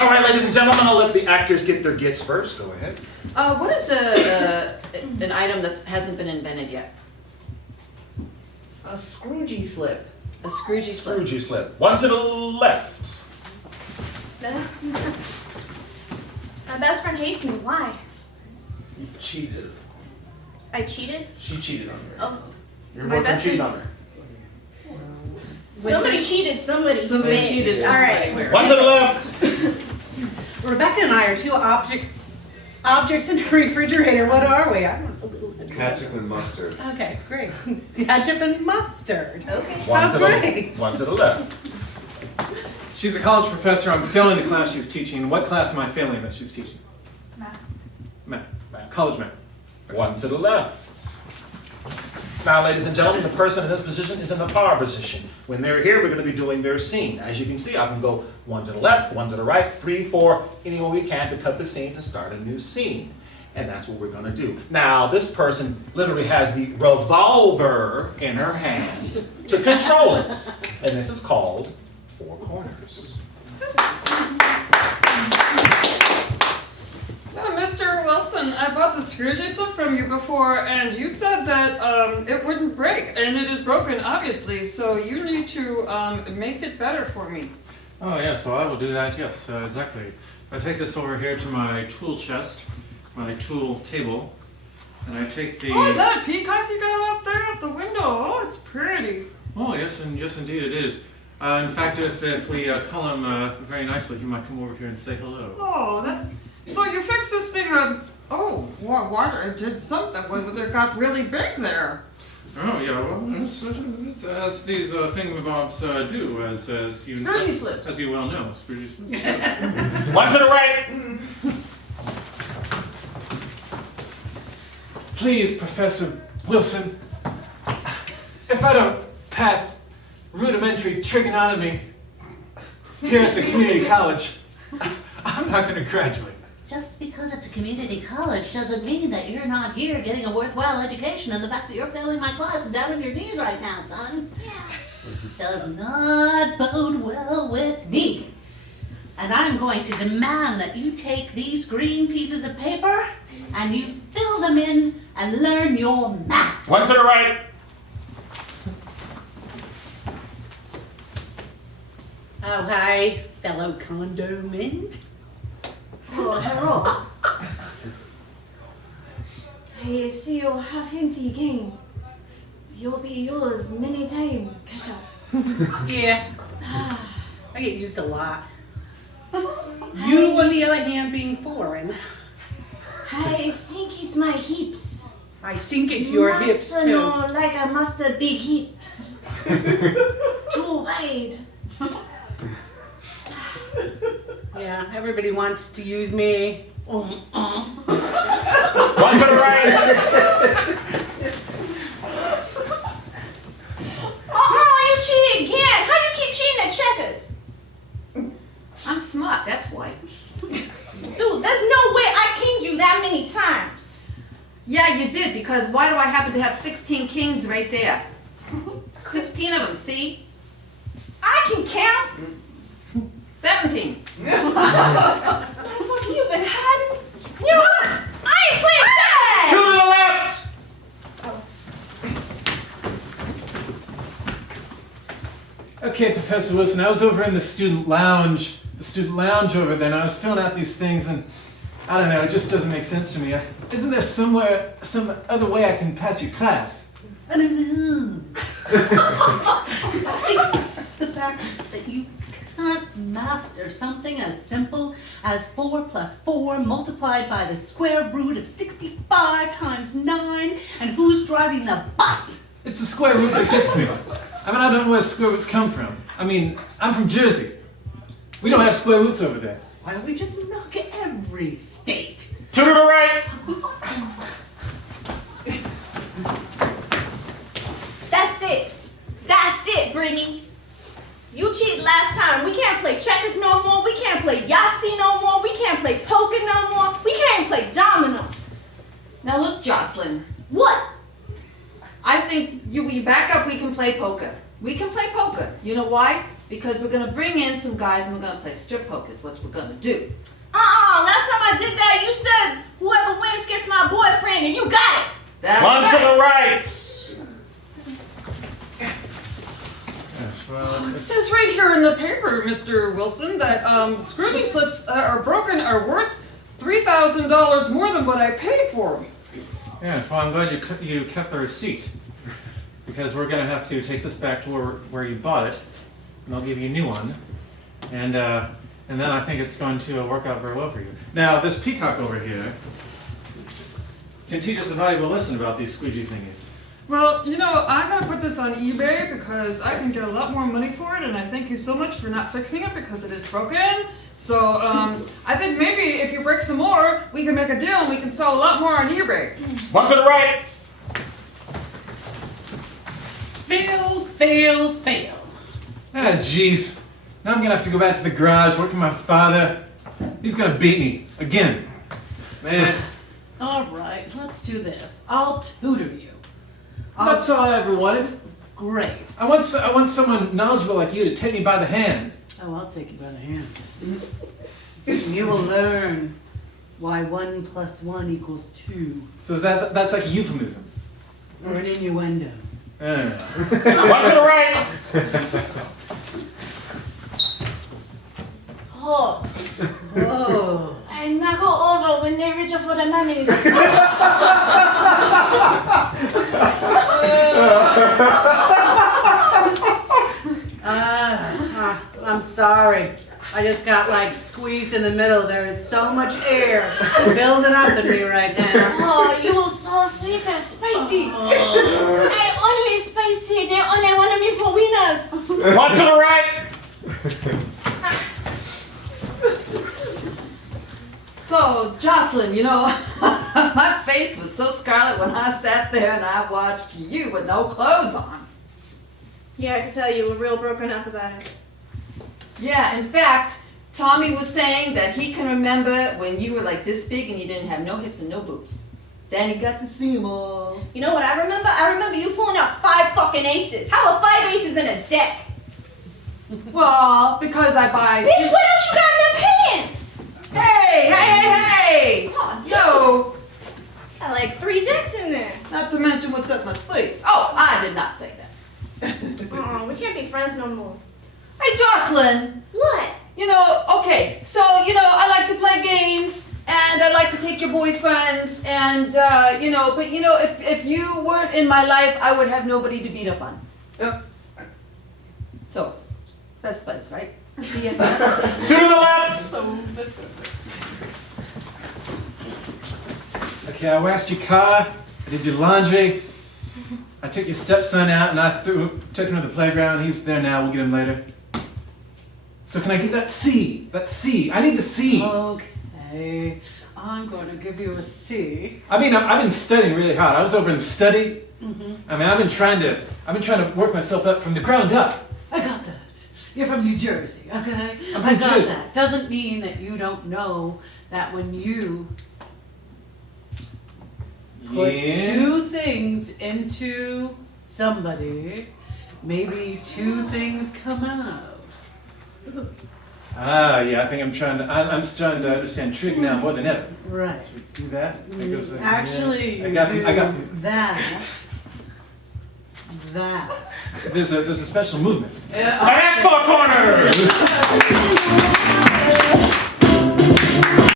All right, ladies and gentlemen, I'll let the actors get their gets first. Go ahead. What is an item that hasn't been invented yet? A Scroogey slip. A Scroogey slip. Scroogey slip. One to the left. My best friend hates me. Why? You cheated. I cheated? She cheated on her. Oh. Your My boyfriend best cheated friend- on her. Somebody cheated. Somebody cheated. All right. One to the left. Rebecca and I are two objects in a refrigerator. What are we? I don't know. Ketchup and mustard. Okay, great. Ketchup and mustard. Okay. One to great. the one to the left. She's a college professor. I'm failing the class she's teaching. What class am I failing that she's teaching? Math. College math. One to the left. Now, ladies and gentlemen, the person in this position is in the power position. When they're here, we're going to be doing their scene. As you can see, I can go one to the left, one to the right, 3, 4, any way we can to cut the scene to start a new scene. And that's what we're going to do. Now, this person literally has the revolver in her hand to control it. And this is called Four Corners. Mr. Wilson, I bought the Scroogey slip from you before, and you said that it wouldn't break, and it is broken, obviously, so you need to make it better for me. Oh, yes. Well, I will do that. Yes, exactly. I take this over here to my tool chest, my tool table, and I take the... Oh, is that a peacock you got out there at the window? Oh, it's pretty. Oh, yes, and yes, indeed it is. In fact, if we call him very nicely, he might come over here and say hello. Oh, that's... So you fixed this thing on... Oh, water did something with it. It got really big there. Oh, yeah, well, it's as these thingamabobs do, as you... Scroogey slips. As you well know, Scroogey slips. One to the right. Please, Professor Wilson, if I don't pass rudimentary trigonometry here at the community college, I'm not going to graduate. Just because it's a community college doesn't mean that you're not here getting a worthwhile education, and the fact that you're failing my class and down on your knees right now, son, does not bode well with me. And I'm going to demand that you take these green pieces of paper and you fill them in and learn your math. One to the right. Oh, hi, fellow condoment. Oh, hello. I see you have empty game. You'll be yours many times, Kesha. Yeah, I get used a lot. You, on the other hand, being foreign. I think it's my hips. I sink into your hips, Master too. no like a master big hips. Too wide. Yeah, everybody wants to use me. One to the right. You cheated again. How you keep cheating at checkers? I'm smart, that's why. Dude, there's no way I kinged you that many times. Yeah, you did, because why do I happen to have 16 kings right there? 16 of them, see? I can count. 17. Motherfucker, you've been hiding. You know what? I ain't playing To tag. the left. Okay, Professor Wilson, I was over in the student lounge over there, and I was filling out these things, and I don't know, it just doesn't make sense to me. Isn't there some other way I can pass your class? I don't know. I think the fact that you cannot master something as simple as 4 plus 4 multiplied by the square root of 65 times 9, and who's driving the bus? It's the square root that gets me. I mean, I don't know where square roots come from. I mean, I'm from Jersey. We don't have square roots over there. Why don't we just knock every state? To the right. That's it. That's it, Brittany. You cheated last time. We can't play checkers no more. We can't play Yahtzee no more. We can't play poker no more. We can't play dominoes. Now look, Jocelyn, What? I think you back up, we can play poker. We can play poker. You know why? because we're gonna bring in some guys and we're gonna play strip poker is what we're gonna do. Last time I did that, you said whoever wins gets my boyfriend, and you got it. That's One to right. the right. Yes, well, It says right here in the paper, Mr. Wilson, that the Scroogey slips that are broken are worth $3,000 more than what I paid for them. yes, well, I'm glad you kept the receipt. Because we're going to have to take this back to where you bought it, and I'll give you a new one. And then I think it's going to work out very well for you. Now, this peacock over here can teach us a valuable lesson about these squeegee thingies. Well, you know, I'm gonna put this on eBay because I can get a lot more money for it, and I thank you so much for not fixing it because it is broken. So, I think maybe if you break some more, we can make a deal and we can sell a lot more on eBay. One to the right. Fail, fail, fail. Ah, jeez. Now I'm gonna have to go back to the garage, work for my father. He's gonna beat me again. Man, All right, let's do this. I'll tutor you. that's all I ever wanted. Great. I want someone knowledgeable like you to take me by the hand. Oh, I'll take you by the hand. You will learn why 1 + 1 = 2. So that's like a euphemism. Or an innuendo. Ah. One to the right. Oh, Oh. and now go over when they reach for the mayonnaise. I'm sorry. I just got like squeezed in the middle. There is so much air building up in me right now. Oh, you so sweet and spicy. They only spicy. They only want me for winners. One to the right. So, Jocelyn, you know, my face was so scarlet when I sat there and I watched you with no clothes on. Yeah, I can tell you were real broken up about it. Yeah, in fact, Tommy was saying that he can remember when you were like this big and you didn't have no hips and no boobs. Then he got to see them all. You know what I remember? I remember you pulling out 5 fucking aces. How are 5 aces in a deck? Well, because I buy... Bitch, what else you got in the pants? Hey! Oh, So, got like 3 decks in there. not to mention what's up my sleeves. Oh, I did not say that. We can't be friends no more. Hey, Jocelyn! What? You know, okay, so, you know, I like to play games, and I like to take your boyfriends, and, you know, but, you know, if you weren't in my life, I would have nobody to beat up on. Yep. So, best buds, right? BFFs. To the left. So this is it. Okay, I washed your car, I did your laundry, I took your stepson out and I took him to the playground. He's there now, we'll get him later. So can I get that C? That C. I need the C. Okay, I'm going to give you a C. I mean, I've been studying really hard. I was over in the study. I mean, I've been trying to work myself up from the ground up. I got that. You're from New Jersey, okay? I'm from I got Jersey. that. Doesn't mean that you don't know that when you put Yeah. 2 things into somebody, maybe 2 things come out. Ah, yeah. I think I'm starting to understand trig now more than ever. Right. So we do that. There goes the- Actually, yeah. you I got do that. There's a special movement. Back 4 corners.